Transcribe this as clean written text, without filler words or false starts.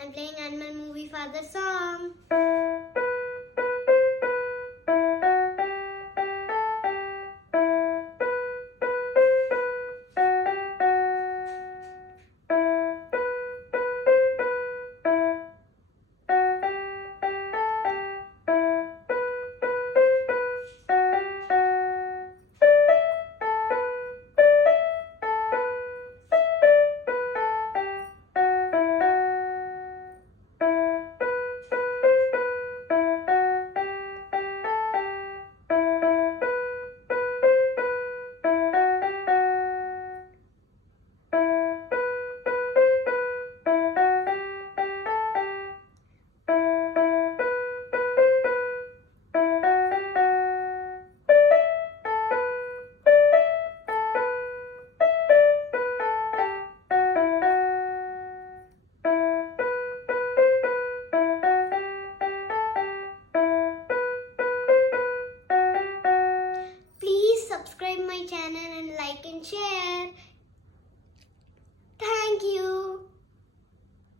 I'm playing Animal Movie Father song. Please subscribe my channel and like and share. Thank you.